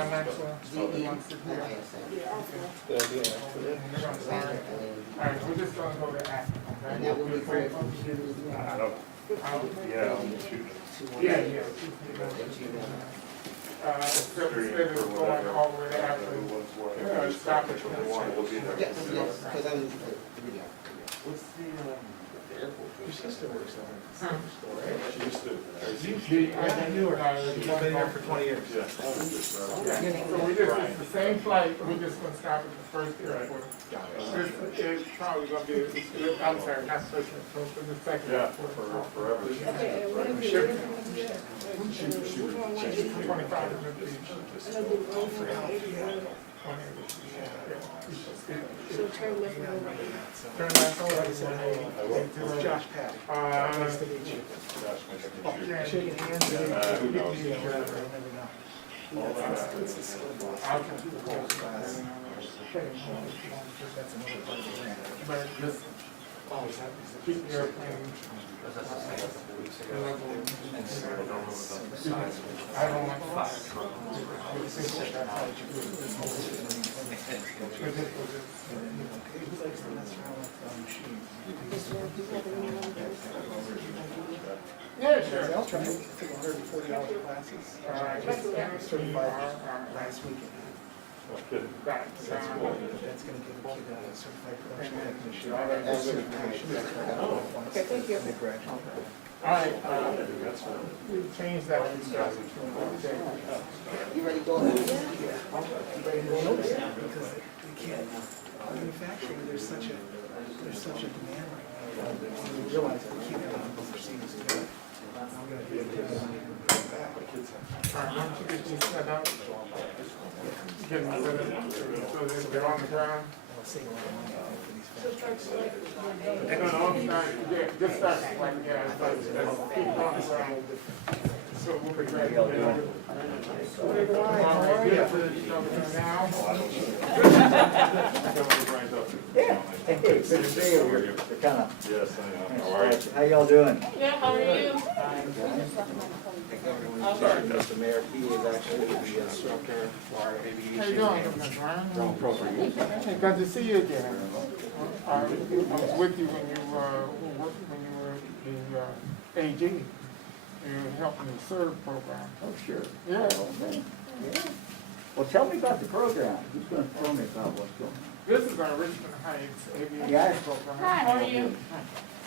Alright, we're just gonna go to Africa, okay? And that will be for Yeah, yeah. Instead of going all the way to Africa, stop at Yes, yes, because I was, What's the airport? Your sister works there. She used to. I knew her. She's been there for 20 years. Yeah. So we just, it's the same flight, we're just gonna stop at the first airport. This is probably gonna be, I'm sorry, not first airport, but the second Yeah, airport. forever. Okay, what is it? Shipping. She would change the 25 minutes. So turn left and go right. Turn left over. It's Josh Pat. Nice to meet you. Gosh, nice to meet you. Shaking hands. Who knows? You never know. It's the skill boss. I'll come to the course. That's another part of the brand. But just keep the airplane. I don't want yeah, sure. I'll try. I took 140 hours of classes. Certified last weekend. That's That's cool. That's going to give a kid a certified production technician. Okay, thank you. They graduate. all right, we changed that. you ready to go? Everybody will notice that because they can't manufacturing. There's such a demand right now. They realize that we can't have it overseas. I'm going to be able to back. All right, why don't you get these set up? Get them set up so that they're on the ground. I'll save a lot of money, I think, for these So factories. start selecting. No, I'm sorry, yeah, just start like, yeah, let's keep it on the ground. So we'll be ready. How are you? Now. Hey, good to see you. We're kind of, Yes, I know. How are you? how y'all doing? Yeah, how are you? Mr. Mayor, he is actually the instructor for our aviation. How you doing, Governor Mike? Hey, good to see you again. I was with you when you were the AG. You were helping the SERV program. Oh, sure. Yeah. Yeah. Well, tell me about the program. Who's going to tell me about what's going on? This is our Richmond Heights Aviation Yeah. program. Hi, how are you?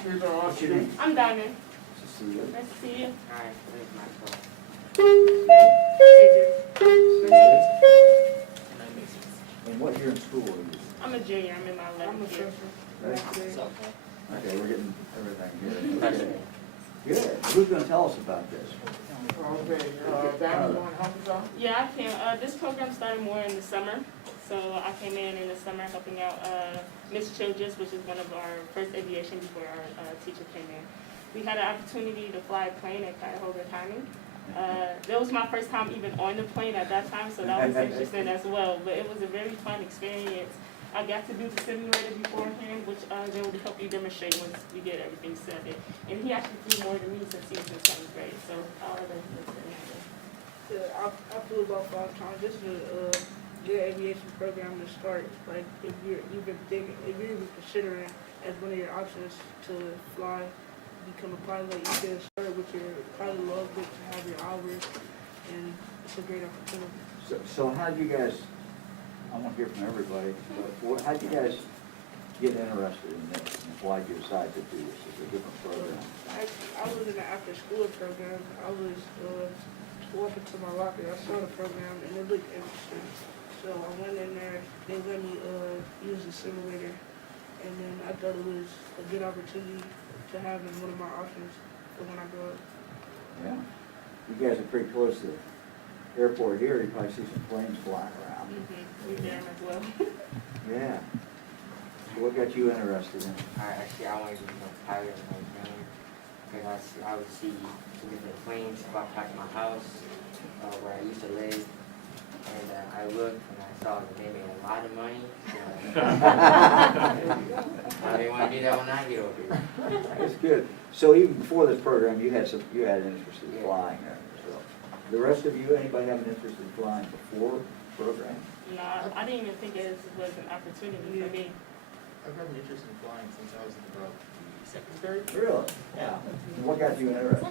These are all What's your name? students. I'm Diamond. To see you. Nice to see you. Hi, where's my phone? And what year in school are you? I'm a junior. I'm in my 11th year. Okay, we're getting everything here. Good. Who's going to tell us about this? Okay, Diamond, you want to help us out? Yeah, I can. This program started more in the summer. So I came in the summer helping out Miss Childress, which is one of our first aviation before our teacher came in. We had an opportunity to fly a plane at Cuyahoga County. That was my first time even on the plane at that time, so that was interesting as well. But it was a very fun experience. I got to do the simulator beforehand, which they will help you demonstrate once we get everything set. And he actually flew more than me since he was in 7th grade, so I'll let him explain that. Yeah, I flew about 5 times. This is a good aviation program to start. Like if you're even considering as one of your options to fly, become a pilot, you can start with your pilot logbook to have your hours, and it's a great opportunity. So how did you guys, I want to hear from everybody, but how did you guys get interested in this? And why did you decide to do this? It's a different program. I was in the after-school program. I was walking to my locker. I saw the program, and it looked interesting. So I went in there. They let me use the simulator, and then I thought it was a good opportunity to have in one of my options for when I grow up. Yeah. You guys are pretty close to the airport here. You probably see some planes flying around. We did as well. Yeah. So what got you interested in it? Actually, I wanted to become a pilot when I was younger because I would see two different planes fly past my house where I used to live, and I looked and I saw that they made a lot of money. I didn't want to do that when I get over here. That's good. So even before this program, you had interest in flying there. So The rest of you, anybody have an interest in flying before program? No, I didn't even think it was an opportunity for me. I've had an interest in flying since I was in about the second grade. Really? Yeah. And what got you interested?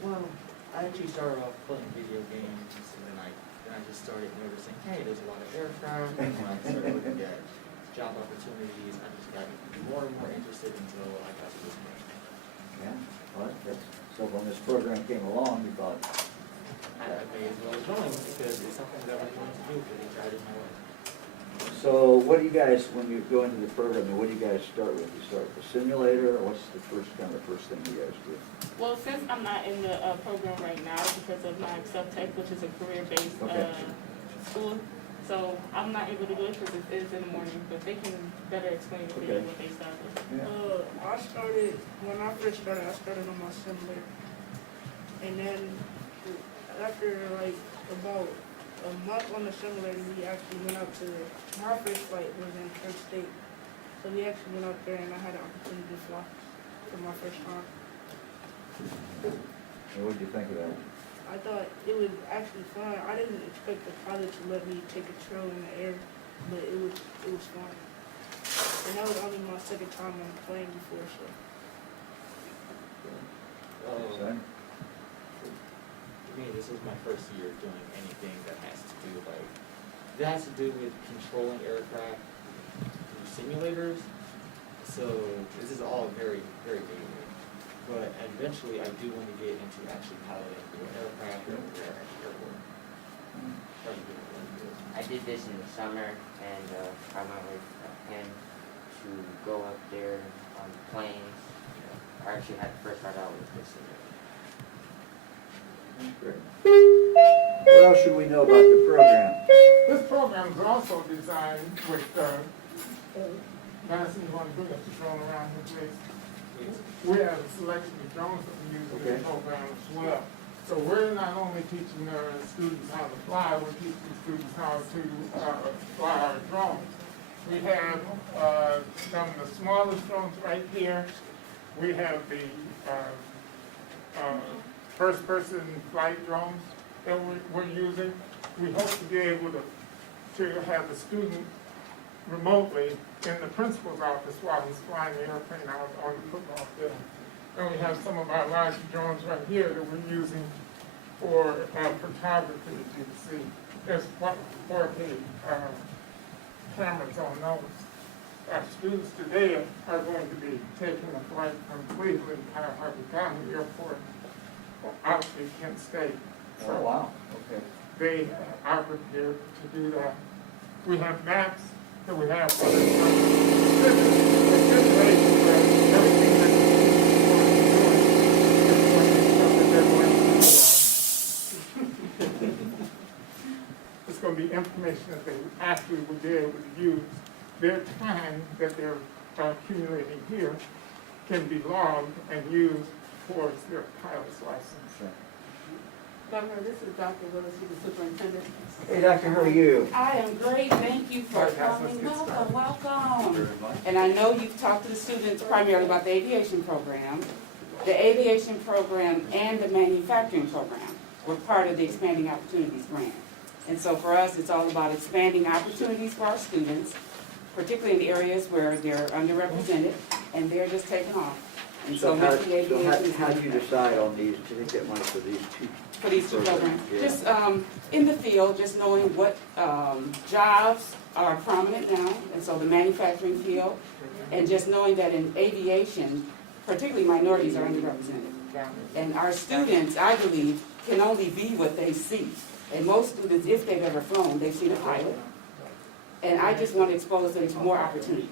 Well, I actually started off playing video games, and then I just started noticing, hey, there's a lot of aircraft, and when I started looking at job opportunities, I just got more and more interested until I got to this point. Yeah, well, that's, so when this program came along, you thought, I may as well join because it's something that I want to do for the entirety of my life. so what do you guys, when you go into the program, what do you guys start with? You start with the simulator, or what's the first thing you guys do? Well, since I'm not in the program right now because of my self-tech, which is a career-based Okay. school, so I'm not able to do it because it is in the morning, but they can better explain to me Okay. what they start with. Yeah. When I first started, I started on my simulator. And then after like about a month on the simulator, we actually went out to, my first flight was in Kent State. So we actually went out there and I had an opportunity to fly for my first time. And what did you think of that? I thought it was actually fun. I didn't expect the pilot to let me take control in the air, but it was fun. And that was only my second time on a plane before, so. Son? For me, this was my first year doing anything that has to do with controlling aircraft through simulators. So this is all very, very basic. But eventually, I do want to get into actually piloting through an aircraft or at the airport. I did this in the summer, and I went with him to go up there on planes. I actually had to first start out with this. Great. What else should we know about the program? This program is also designed with, Madison, you want to bring up the drone around here, please? We have a selection of drones that we use in the program as well. So we're not only teaching our students how to fly, we're teaching students how to fly our drones. We have some of the smallest drones right here. We have the first-person flight drones that we're using. We hope to be able to have the student remotely in the principal's office while he's flying the airplane out on the football field. And we have some of our larger drones right here that we're using for photography, as you can see. There's 4K cameras on those. Our students today are going to be taking a flight from Cleveland, High Harbor County Airport, out to Kent State. So Oh, wow, okay. they are prepared to do that. We have maps that we have for the simulation where everything that they're going to do. It's going to be information that they actually will be able to use. Their time that they're accumulating here can be logged and used towards their pilot's license. Governor, this is Dr. Willis, who's the superintendent. Hey, Doctor, how are you? I am great, thank you for Right, guys, let's coming. get started. Welcome. Very much. And I know you've talked to the students primarily about the aviation program. The aviation program and the manufacturing program were part of the Expanding Opportunities Grant. And so for us, it's all about expanding opportunities for our students, particularly in the areas where they're underrepresented and they're just taking off. And so making aviation. How do you decide on these, do you get money for these two? For these two programs, Yeah. just in the field, just knowing what jobs are prominent now, and so the manufacturing field, and just knowing that in aviation, particularly minorities are underrepresented. And our students, I believe, can only be what they see. And most students, if they've ever flown, they've seen a pilot. And I just want to expose them to more opportunities.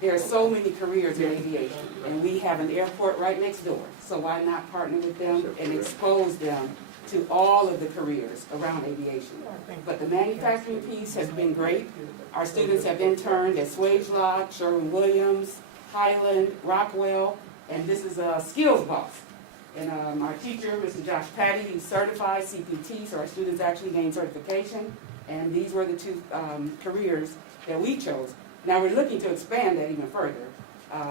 There are so many careers in aviation, and we have an airport right next door. So why not partner with them and expose them to all of the careers around aviation? But the manufacturing piece has been great. Our students have interned at Swagelok, Sherwin-Williams, Highland, Rockwell, and this is a skills boss. And our teacher, Mr. Josh Patty, he's certified CPT, so our students actually gained certification. And these were the two careers that we chose. Now we're looking to expand that even further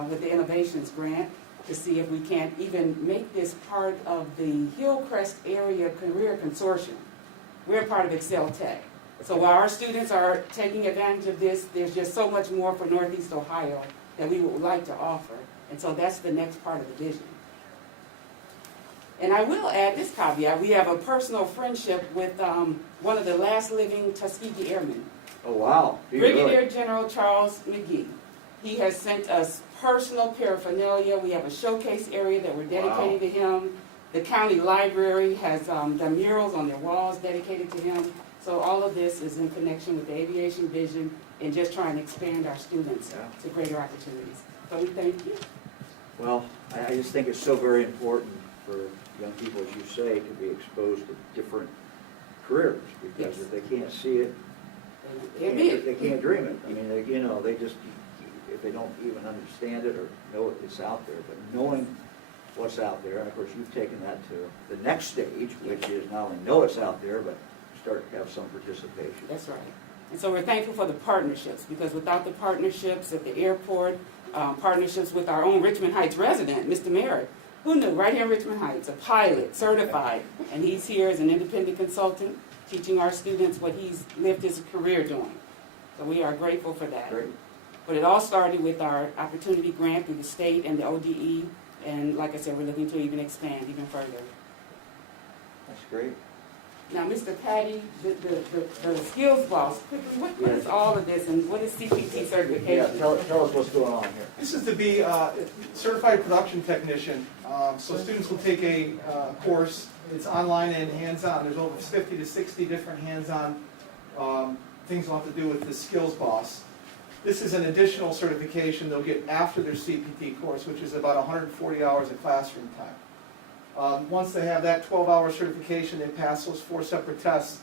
with the Innovations Grant. to see if we can't even make this part of the Hillcrest Area Career Consortium. We're part of Excel Tech. So while our students are taking advantage of this, there's just so much more for Northeast Ohio that we would like to offer. And so that's the next part of the vision. And I will add this caveat. We have a personal friendship with one of the last living Tuskegee Airmen, Oh, wow. Do you really? Brigadier General Charles McGee. He has sent us personal paraphernalia. We have a showcase area that we're dedicating to him. The county library has the murals on their walls dedicated to him. So all of this is in connection with the aviation vision and just trying to expand our students to greater opportunities. So we thank you. Well, I just think it's so very important for young people, as you say, to be exposed to different careers, because if they can't see it, they can't dream it. I mean, they just, if they don't even understand it or know it's out there, but knowing what's out there, and of course you've taken that to the next stage, which is not only know it's out there, but start to have some participation. That's right. And so we're thankful for the partnerships, because without the partnerships at the airport, partnerships with our own Richmond Heights resident, Mr. Merritt, who knew, right here in Richmond Heights, a pilot, certified, and he's here as an independent consultant, teaching our students what he's lived his career doing. So we are grateful for that. Great. But it all started with our opportunity grant through the state and the ODE, and like I said, we're looking to even expand even further. That's great. Now, Mr. Patty, the skills boss, what is all of this, and what is CPT certification? Yeah, tell us what's going on here. This is to be a certified production technician. So students will take a course. It's online and hands-on. There's over 50 to 60 different hands-on things they'll have to do with the skills boss. This is an additional certification they'll get after their CPT course, which is about 140 hours of classroom time. Once they have that 12-hour certification, they pass those 4 separate tests,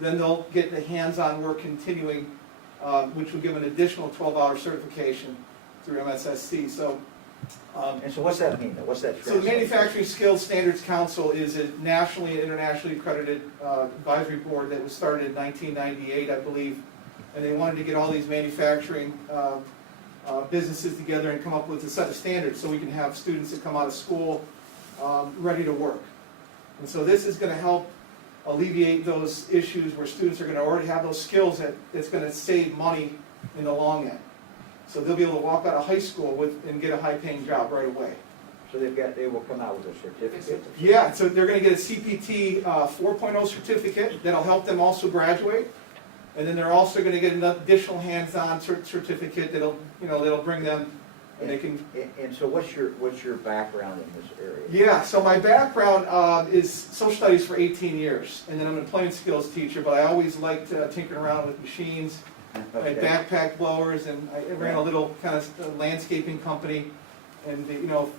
then they'll get the hands-on work continuing, which will give an additional 12-hour certification through MSSC. So, And so what's that mean? What's that? so the Manufacturing Skills Standards Council is a nationally and internationally accredited advisory board that was started in 1998, I believe, and they wanted to get all these manufacturing businesses together and come up with a set of standards so we can have students that come out of school ready to work. And so this is going to help alleviate those issues where students are going to already have those skills that's going to save money in the long end. So they'll be able to walk out of high school and get a high-paying job right away. So they will come out with a certificate? Yeah, so they're going to get a CPT 4.0 certificate that'll help them also graduate. And then they're also going to get an additional hands-on certificate that'll bring them. And they can. And so what's your background in this area? Yeah, so my background is social studies for 18 years, and then I'm an employment skills teacher. But I always liked tinkering around with machines. I had backpack blowers, and I ran a little kind of landscaping company. And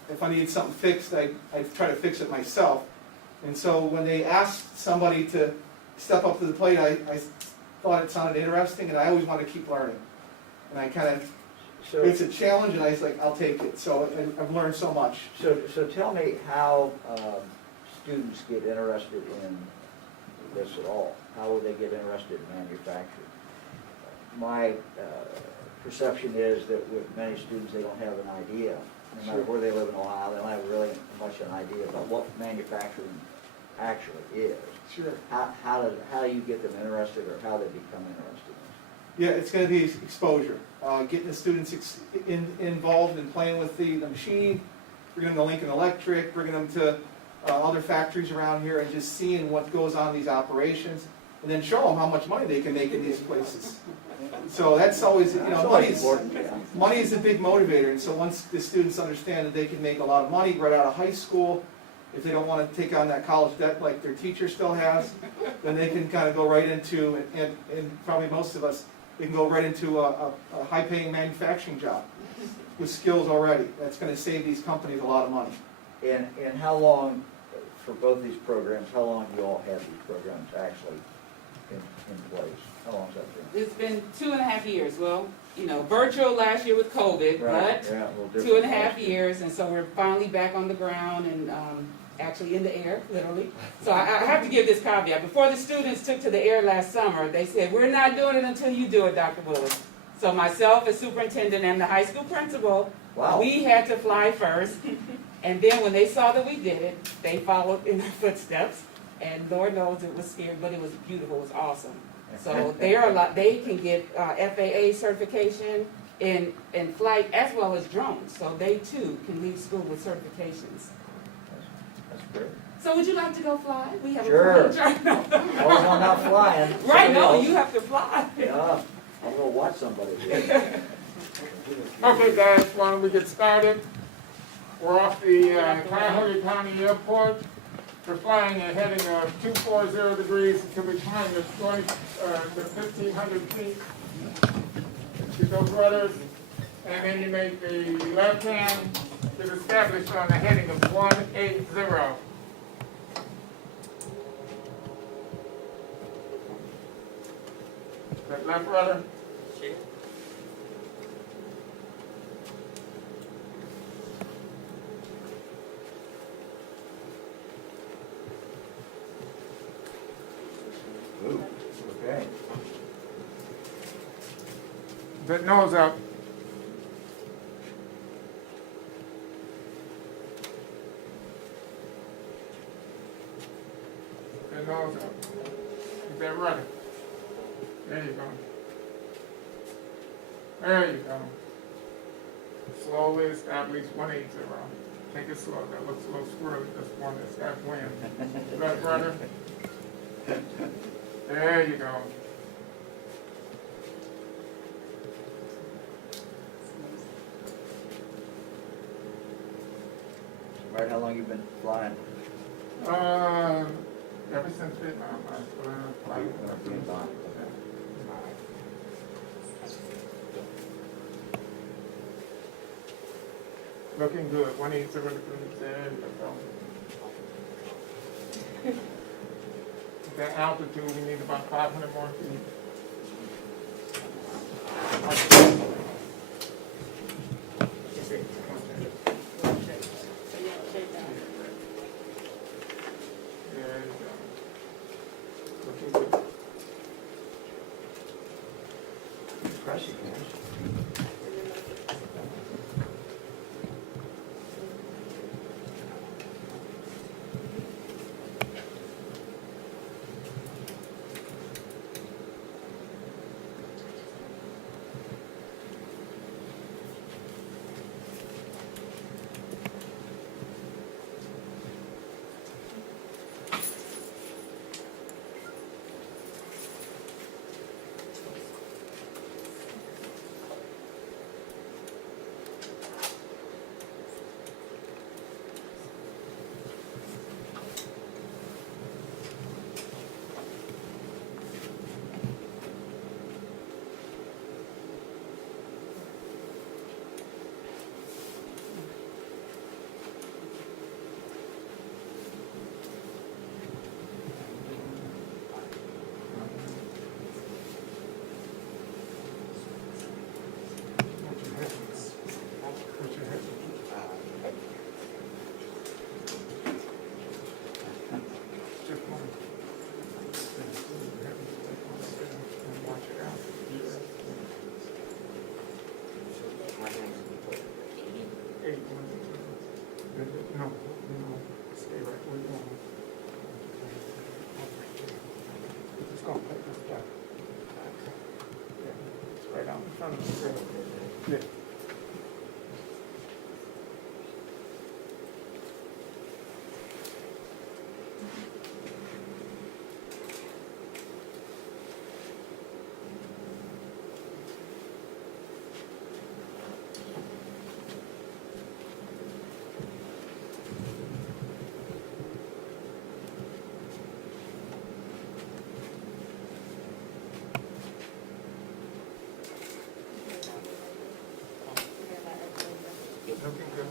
if I needed something fixed, I'd try to fix it myself. And so when they asked somebody to step up to the plate, I thought it sounded interesting, and I always wanted to keep learning. And I kind of. So it's a challenge, and I was like, I'll take it. So I've learned so much. So tell me how students get interested in this at all. How would they get interested in manufacturing? My perception is that with many students, they don't have an idea. No matter where they live in Ohio, they don't have really much an idea about what manufacturing actually is. Sure. How do you get them interested, or how they become interested in this? Yeah, it's going to be exposure. Getting the students involved in playing with the machine, bringing them to Lincoln Electric, bringing them to other factories around here, and just seeing what goes on in these operations, and then show them how much money they can make in these places. So that's always, money is a big motivator. And so once the students understand that they can make a lot of money right out of high school, if they don't want to take on that college debt like their teacher still has, then they can kind of go right into, and probably most of us, they can go right into a high-paying manufacturing job with skills already. That's going to save these companies a lot of money. And how long, for both these programs, how long do you all have these programs actually in place? How long has that been? It's been 2.5 years. Well, virtual last year with COVID, Right. but Yeah, a little different 2.5 years, and so we're finally back on the ground and actually in the air, literally. So I have to give this caveat. Before the students took to the air last summer, they said, we're not doing it until you do it, Dr. Willis. So myself as superintendent and the high school principal, Wow. we had to fly first. And then when they saw that we did it, they followed in our footsteps. And Lord knows it was scary, but it was beautiful, it was awesome. So they can get FAA certification in flight as well as drones. So they too can leave school with certifications. That's great. So would you like to go fly? We have Sure. a plane. As long as I'm not flying. Right, no, somebody you else. have to fly. Yeah, I'll go watch somebody do it. Okay, guys, why don't we get started? We're off the Cuyahoga County Airport. We're flying a heading of 240 degrees until we climb the 1,500 feet. To those rudders, and then you make the left hand get established on the heading of 180. That left rudder. Ooh, okay. That nose up. That nose up. Keep that rudder. There you go. There you go. Slowly establish 180. Take it slow. That looks a little squirrely. This one that's got wind. Left rudder. There you go. Right, how long you been flying? Ever since Vietnam, I've flying. Vietnam. Looking good. 180 degrees. There you go. That altitude, we need about 500 more feet. There you go. Looking good. Impressive, guys. No, stay right where you are. Just gonna put this back. Yeah, it's right out in front of you. Yeah. Looking good.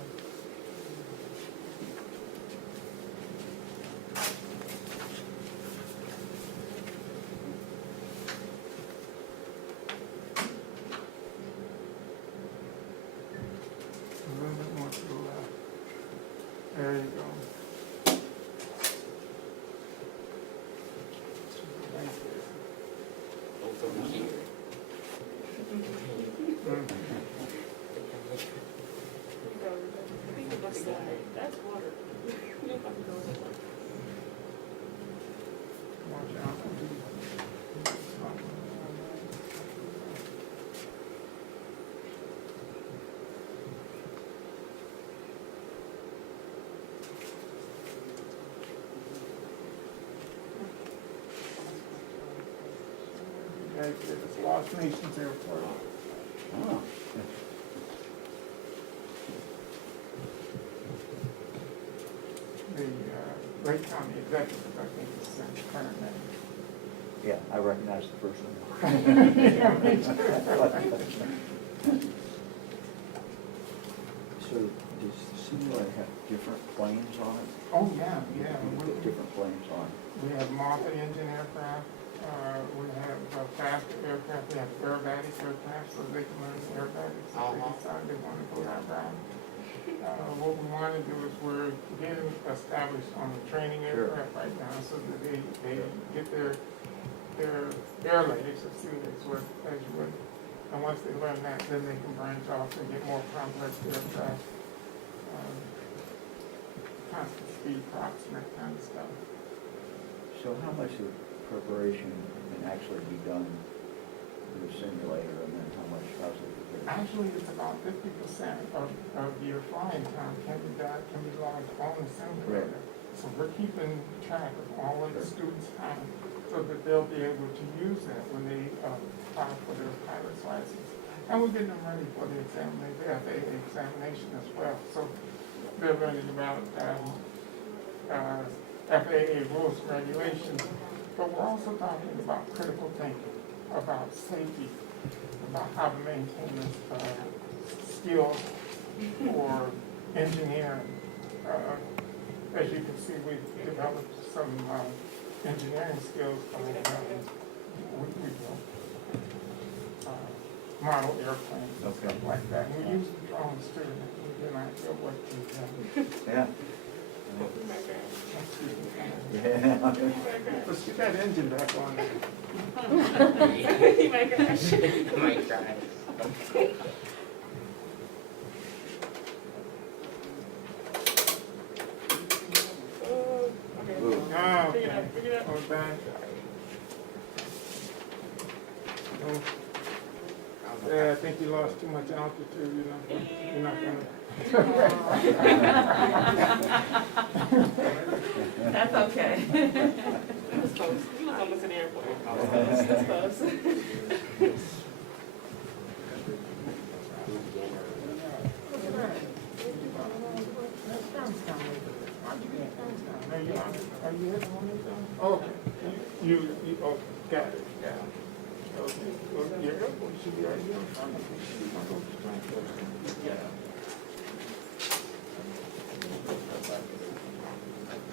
A little bit more to the left. There you go. Both over here. Mm. That's watch out for these. Guys, it's Lost Nations Airport. Oh, The Lake County Executive, I think, is the current name. yeah, I recognize the first one. Yeah, me too. So does the simulator have different planes on it? Oh, yeah, yeah. Different planes on it? We have multi-engine aircraft, we have faster aircraft, we have aerobatic aircraft, so they can learn aerobatics if they decide they want to go that route. What we want to do is we're getting established on the training aircraft right now, so that they get their air legs as soon as you would. And once they learn that, then they can branch off and get more complex aircraft, constant speed props and that kind of stuff. So how much of preparation can actually be done with a simulator, and then how much does it? Actually, it's about 50% of your flying time can be logged on the simulator. So we're keeping track of all of the students' time so that they'll be able to use that when they apply for their pilot's license. And we're getting them ready for the examination, the FAA examination as well. So they're learning about FAA rules and regulations, but we're also talking about critical thinking, about safety, about how to maintain skills for engineering. As you can see, we've developed some engineering skills from we built model airplanes and stuff like that. And we use the drones too. We get an idea what to do. Yeah. Yeah. Let's get that engine back on there. Oh my gosh. Oh my God. Ah, okay. We're back. Yeah, I think you lost too much altitude. You're not gonna. That's okay. It was close. He was almost in the airport. It was close. Are you hitting on anything? Okay. You got it. Yeah. Okay. Well, your airport should be right here in front of you. Yeah.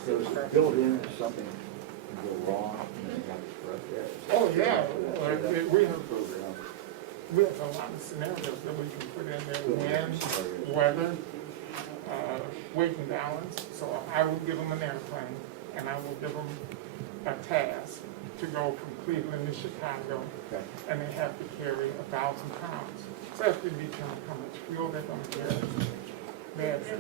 So it's built in if something can go wrong, and you have to correct that. Oh, yeah. We have a lot of scenarios that we can put in there. Wind, weather, weight and balance. So I will give them an airplane, and I will give them a task to go from Cleveland to Chicago, and they have to carry 1,000 pounds. So they have to determine how much fuel they're going to carry. They have to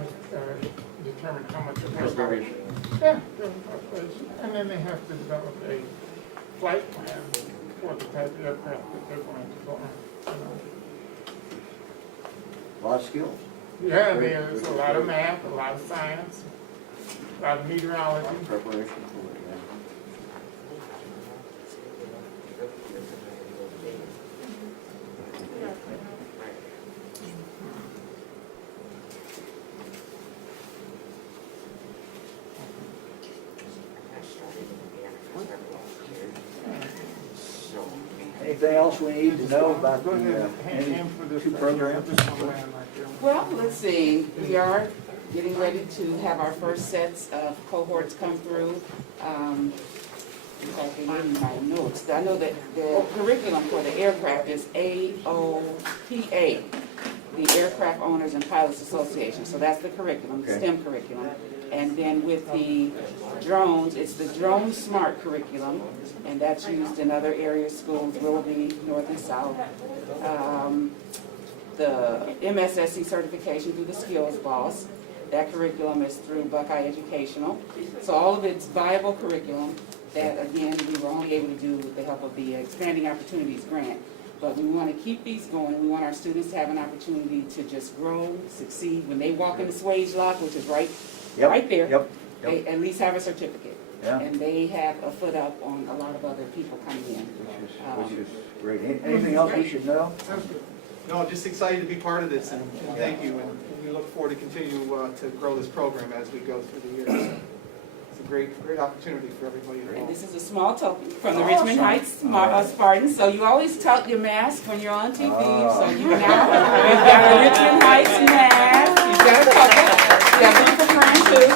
determine how much preparation. Yeah, preparation. And then they have to develop a flight plan for the type of aircraft that they're going to go on. A lot of skills. Yeah, there's a lot of math, a lot of science, a lot of meteorology. Preparation for it, yeah. Anything else we need to know about Go ahead, the any hand for this. two programs? Well, let's see, we are getting ready to have our first sets of cohorts come through. In fact, I gave you my notes. I know that the curriculum for the aircraft is AOPA, the Aircraft Owners and Pilots Association. So that's the curriculum, Okay. STEM curriculum. And then with the drones, it's the Drone Smart curriculum, and that's used in other areas, schools, Willoughby, North and South. The MSSC certification through the Skills Boss. That curriculum is through Buckeye Educational. So all of it's viable curriculum. That, again, we were only able to do with the help of the Expanding Opportunities Grant. But we want to keep these going. We want our students to have an opportunity to just grow, succeed. When they walk in the Swage Lock, which is right there, Yep. they at least have a certificate. Yeah. And they have a foot up on a lot of other people coming in. Which is great. Anything else we should know? No, I'm just excited to be part of this, and thank you, and we look forward to continue to grow this program as we go through the years. It's a great opportunity for everybody And involved. this is a small token from the Richmond Heights Spartans. So you always tout your mask when you're on TV. So you now, we've got a Richmond Heights mask. You've got a couple. You got one for Fran too.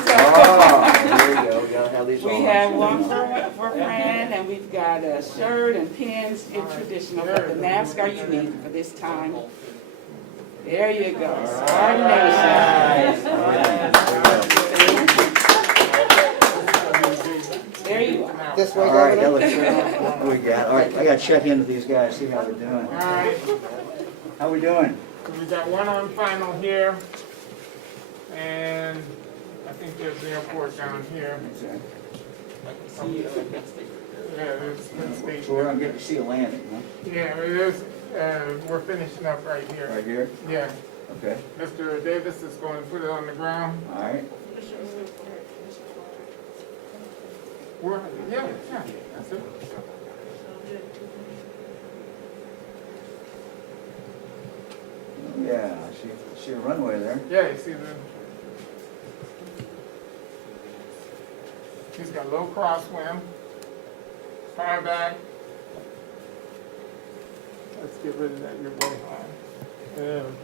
There you go. We gotta have these We on. have one for Fran, and we've got a shirt and pins in traditional, but the masks are unique for this time. There you go. Spartan Nation. There you are. This way, All right, Governor? what we got? All right, I gotta check in with these guys, see how they're doing. All right, How we doing? we got one on final here, and I think there's the airport down here. Yeah, there's Penn State. So we're gonna get to see a landing, huh? Yeah, it is, we're finishing up right here. Right here? Yeah, Okay, Mr. Davis is going to put it on the ground. all right. Yeah, that's it. Yeah, I see a runway there. Yeah, you see he's got a low crosswind, fire back. Let's get rid of that, you're way high. There we go.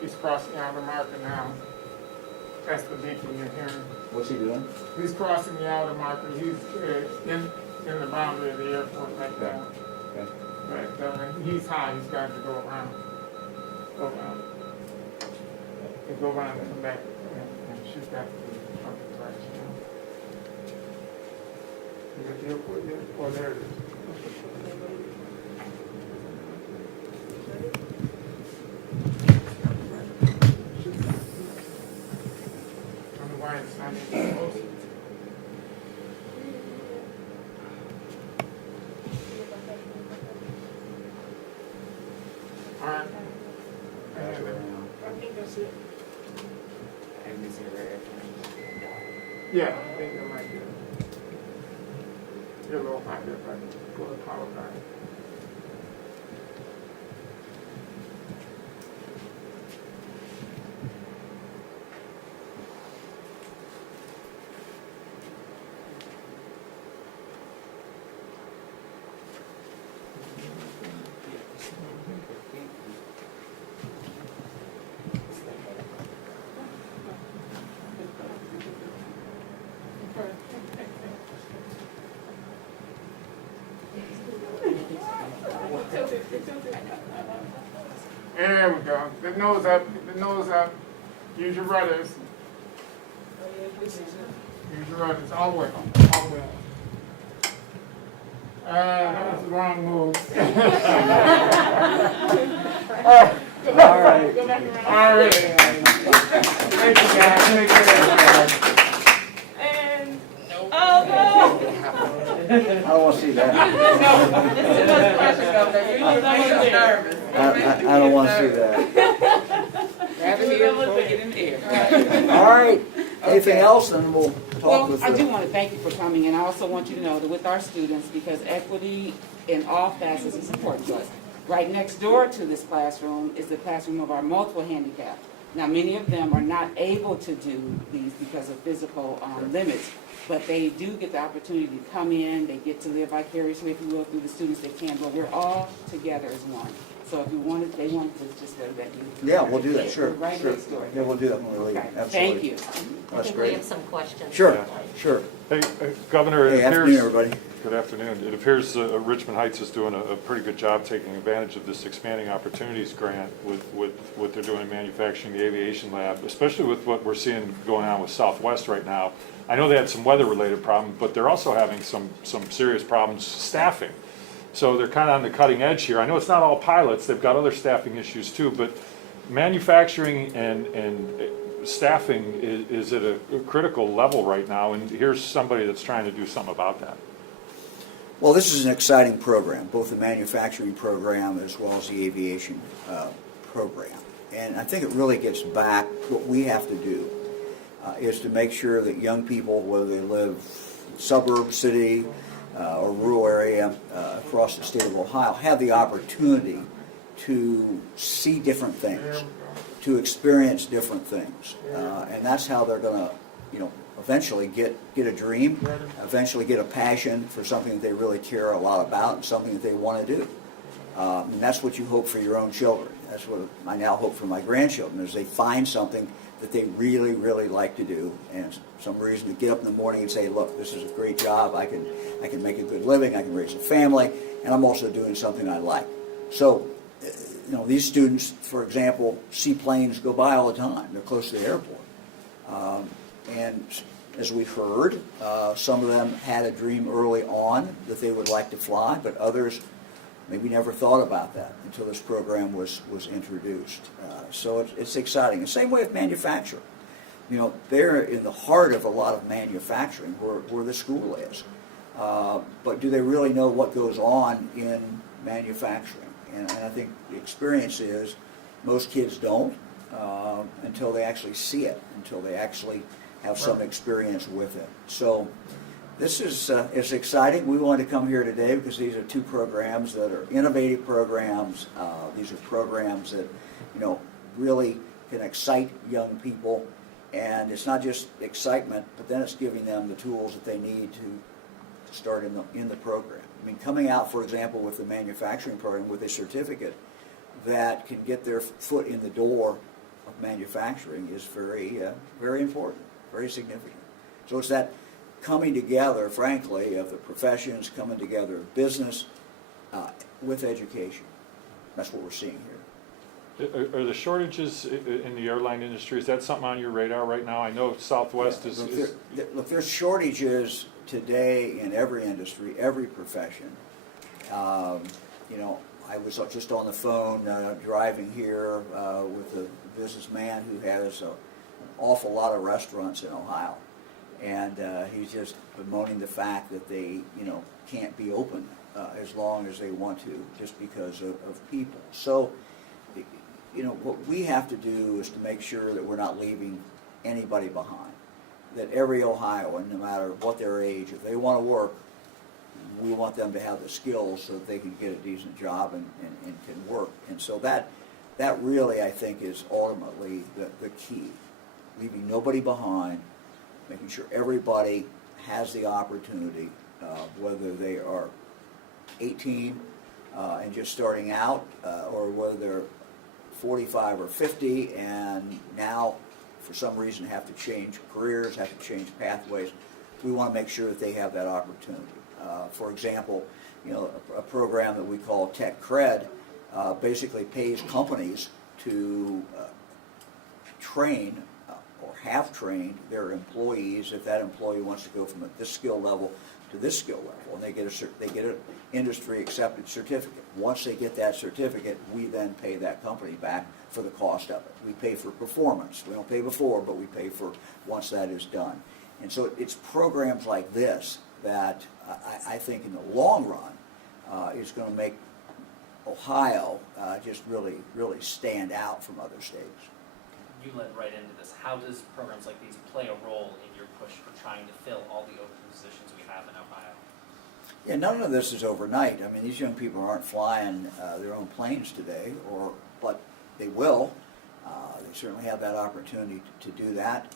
He's crossing the outer marker now. That's the beacon you're hearing. What's he doing? He's crossing the outer marker. He's in the boundary of the airport right now. Okay. But he's high. He's got to go around. Go around. And go around and come back and shoot that from the direction. You got the airport yet? Oh, there it is. Why it's not even close. All right. I think that's it. Yeah, I think that might be it. You're a little high there, but pull the power back. There we go. The nose up, the nose up. Use your rudders. Use your rudders all the way up, all the way up. That was the wrong move. All right. Go back around. All right. Thank you, guys. Take care. And, oh, no! I don't wanna see that. I don't wanna see that. Grab it here before we get in the air. All right, anything else, then we'll talk Well, with I do the... want to thank you for coming, and I also want you to know that with our students, because equity in all facets is important to us. Right next door to this classroom is the classroom of our multiple handicap. Now, many of them are not able to do these because of physical limits, but they do get the opportunity to come in, they get to live vicariously, if you will, through the students they can, but we're all together as one. So if you wanted, they wanted to just go to that. Yeah, we'll do that, sure. Right Sure. next door. Yeah, we'll do that when we leave, Okay, absolutely. thank you. I That's think we great. have some questions. Sure, Yeah. sure. Hey, Governor, it Hey, afternoon, appears, everybody. good afternoon. It appears Richmond Heights is doing a pretty good job taking advantage of this expanding opportunities grant with what they're doing in manufacturing, the aviation lab, especially with what we're seeing going on with Southwest right now. I know they had some weather-related problems, but they're also having some serious problems staffing. So they're kind of on the cutting edge here. I know it's not all pilots, they've got other staffing issues too, but manufacturing and staffing is at a critical level right now, and here's somebody that's trying to do something about that. Well, this is an exciting program, both the manufacturing program as well as the aviation program. And I think it really gets back, what we have to do is to make sure that young people, whether they live suburb, city, or rural area across the state of Ohio, have the opportunity to see different things, to experience different things. And that's how they're going to, eventually get a dream, eventually get a passion for something that they really care a lot about and something that they want to do. And that's what you hope for your own children. That's what I now hope for my grandchildren, is they find something that they really, really like to do, and some reason to get up in the morning and say, look, this is a great job, I can make a good living, I can raise a family, and I'm also doing something I like. So, these students, for example, see planes go by all the time. They're close to the airport. And as we've heard, some of them had a dream early on that they would like to fly, but others maybe never thought about that until this program was introduced. So it's exciting. The same way with manufacturing. They're in the heart of a lot of manufacturing where the school is. But do they really know what goes on in manufacturing? And I think the experience is most kids don't until they actually see it, until they actually have some experience with it. So this is it's exciting. We wanted to come here today because these are two programs that are innovative programs. These are programs that really can excite young people, and it's not just excitement, but then it's giving them the tools that they need to start in the program. I mean, coming out, for example, with the manufacturing program with a certificate that can get their foot in the door of manufacturing is very important, very significant. So it's that coming together, frankly, of the professions, coming together of business with education. That's what we're seeing here. Are the shortages in the airline industry, is that something on your radar right now? I know Southwest is... Look, there's shortages today in every industry, every profession. I was just on the phone driving here with a businessman who has an awful lot of restaurants in Ohio. And he's just bemoaning the fact that they, can't be open as long as they want to, just because of people. So, what we have to do is to make sure that we're not leaving anybody behind. That every Ohioan, no matter what their age, if they want to work, we want them to have the skills so that they can get a decent job and can work. And so that really, I think, is ultimately the key. Leaving nobody behind, making sure everybody has the opportunity, whether they are 18 and just starting out, or whether they're 45 or 50 and now for some reason have to change careers, have to change pathways. We want to make sure that they have that opportunity. For example, a program that we call Tech Cred basically pays companies to train or have trained their employees if that employee wants to go from this skill level to this skill level, and they get an industry accepted certificate. Once they get that certificate, we then pay that company back for the cost of it. We pay for performance. We don't pay before, but we pay for once that is done. And so it's programs like this that I think in the long run is going to make Ohio just really, really stand out from other states. You led right into this. How does programs like these play a role in your push for trying to fill all the open positions we have in Ohio? Yeah, none of this is overnight. I mean, these young people aren't flying their own planes today, but they will. They certainly have that opportunity to do that.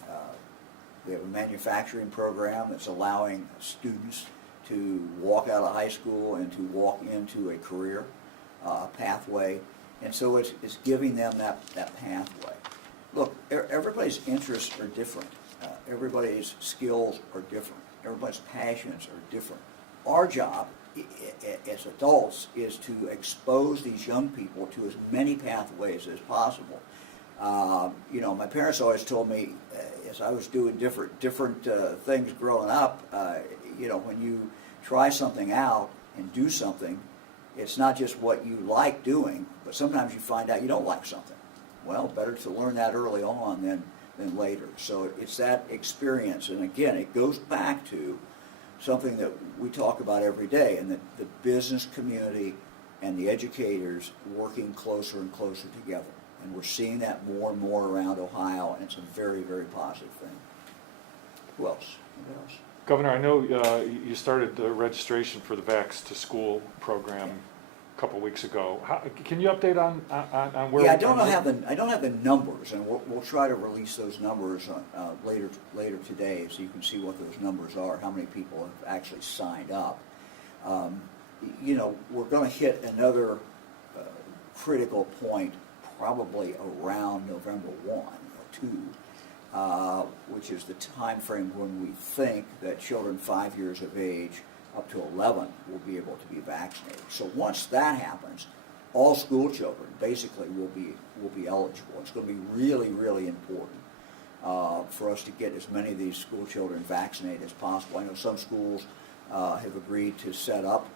We have a manufacturing program that's allowing students to walk out of high school and to walk into a career pathway. And so it's giving them that pathway. Look, everybody's interests are different. Everybody's skills are different. Everybody's passions are different. Our job as adults is to expose these young people to as many pathways as possible. You know, my parents always told me, as I was doing different things growing up, you know, when you try something out and do something, it's not just what you like doing, but sometimes you find out you don't like something. Well, better to learn that early on than later. So it's that experience, and again, it goes back to something that we talk about every day, and the business community and the educators working closer and closer together. And we're seeing that more and more around Ohio, and it's a very, very positive thing. Who else? Anybody else? Governor, I know you started the registration for the Vax-2-School program a couple weeks ago. Can you update on where? Yeah, I don't have the numbers, and we'll try to release those numbers later today, so you can see what those numbers are, how many people have actually signed up. You know, we're going to hit another critical point probably around November 1 or 2, which is the time frame when we think that children 5 years of age up to 11 will be able to be vaccinated. So once that happens, all school children basically will be eligible. It's going to be really, really important for us to get as many of these school children vaccinated as possible. I know some schools have agreed to set up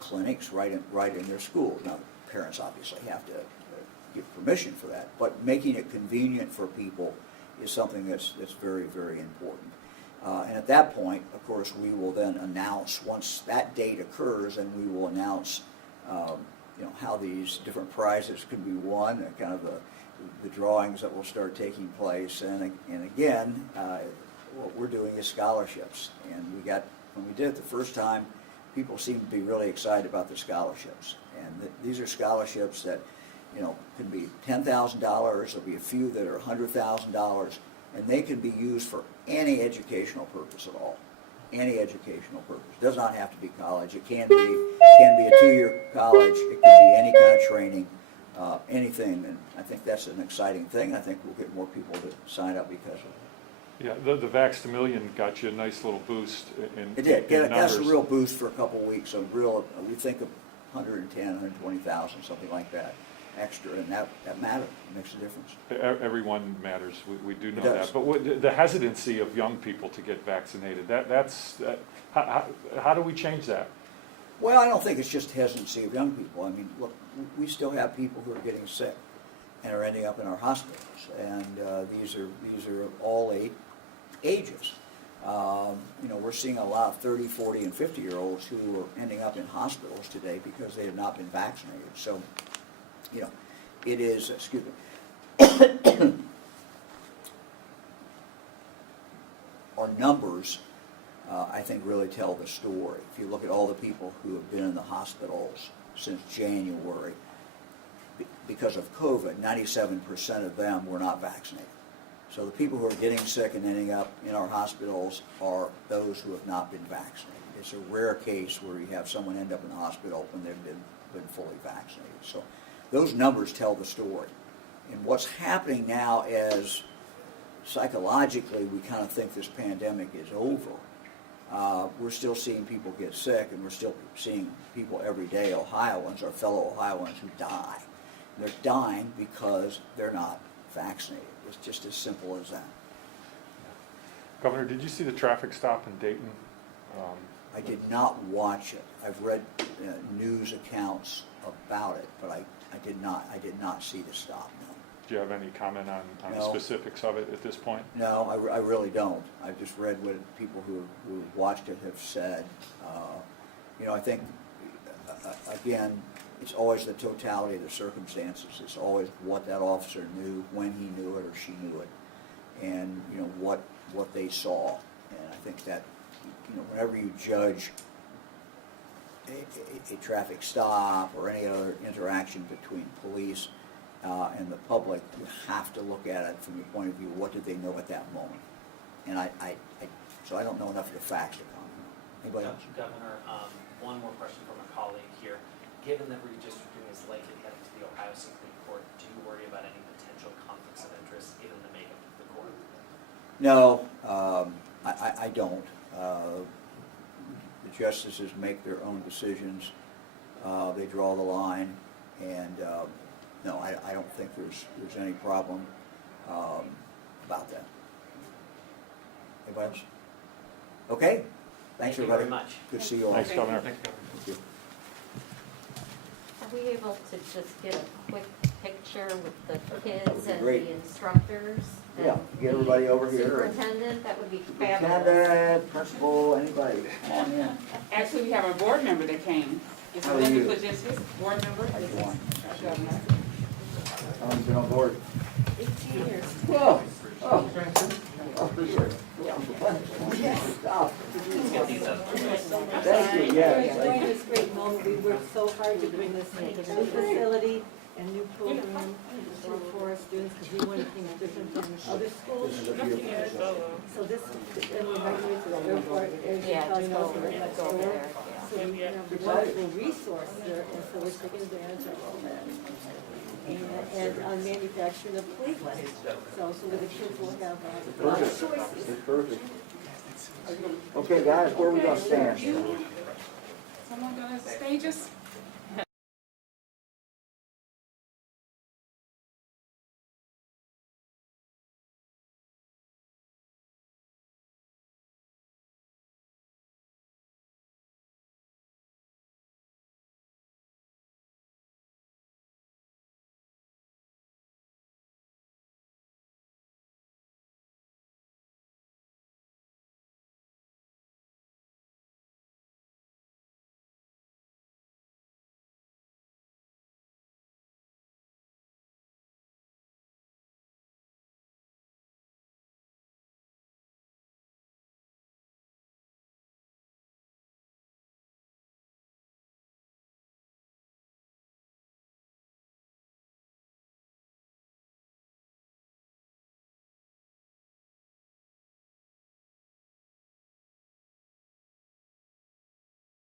clinics right in their schools. Now, parents obviously have to give permission for that, but making it convenient for people is something that's very, very important. And at that point, of course, we will then announce, once that date occurs, and we will announce you know, how these different prizes can be won, kind of the drawings that will start taking place. And again, what we're doing is scholarships. And when we did it the first time, people seemed to be really excited about the scholarships. And these are scholarships that, you know, can be $10,000. There'll be a few that are $100,000, and they can be used for any educational purpose at all. Any educational purpose. It does not have to be college. It can be a 2-year college. It can be any kind of training, anything. And I think that's an exciting thing. I think we'll get more people to sign up because of it. Yeah, the Vax-2-Million got you a nice little boost in It did. in That's a numbers. real boost for a couple of weeks. We think of 110, 120,000, something like that, extra, and that matters. It makes a difference. Everyone matters. We do know It does. that. But the hesitancy of young people to get vaccinated, how do we change that? Well, I don't think it's just hesitancy of young people. I mean, look, we still have people who are getting sick and are ending up in our hospitals, and these are all ages. You know, we're seeing a lot of 30, 40, and 50-year-olds who are ending up in hospitals today because they have not been vaccinated. So, you know, it is, excuse me, our numbers, I think, really tell the story. If you look at all the people who have been in the hospitals since January, because of COVID, 97% of them were not vaccinated. So the people who are getting sick and ending up in our hospitals are those who have not been vaccinated. It's a rare case where you have someone end up in the hospital when they've been fully vaccinated. So those numbers tell the story. And what's happening now is psychologically we kind of think this pandemic is over. We're still seeing people get sick, and we're still seeing people every day, Ohioans, our fellow Ohioans, who die. And they're dying because they're not vaccinated. It's just as simple as that. Governor, did you see the traffic stop in Dayton? I did not watch it. I've read news accounts about it, but I did not see the stop, no. Do you have any comment on the No. specifics of it at this point? No, I really don't. I've just read what people who watched it have said. You know, I think, again, it's always the totality of the circumstances. It's always what that officer knew, when he knew it or she knew it, and, you know, what they saw. And I think that, you know, whenever you judge a traffic stop or any other interaction between police and the public, you have to look at it from the point of view, what did they know at that moment? And so I don't know enough of the facts to comment. Anybody else? Governor, one more question from a colleague here. Given that redistricting is likely heading to the Supreme Court, do you worry about any potential conflicts of interest given the makeup of the court? No, I don't. The justices make their own decisions. They draw the line, and no, I don't think there's any problem about that. Anybody else? Okay, thanks Thank you everybody. very much. Good to see you all. Thanks, Governor. Thank you. Are we able to just get a quick picture with the kids and Great. the instructors? Yeah, and get everybody over the here. Superintendent, that would be fabulous. Superintendent, principal, anybody, come on in. Actually, we have a board member that came. It's How are Linda you? Logistics, board member. How you This is doing? our governor. How long you been on board? 18 years. Oh, appreciate it. Stop. Let's get these up. Thank you, We're yes. enjoying this great moment. We worked so hard to bring this new facility and new program for our students because we wanted things different than other schools. This is a beautiful facility. So this, and we're right away to the airport, Yeah, everything just else go over is next go over door. there. So we have a wonderful resource there, and so we're taking advantage of all that. And on manufacturing of Cleveland. So the kids will have a lot of Perfect. choices. It's perfect. Okay, guys, where are we gonna stand? Someone gonna stage us?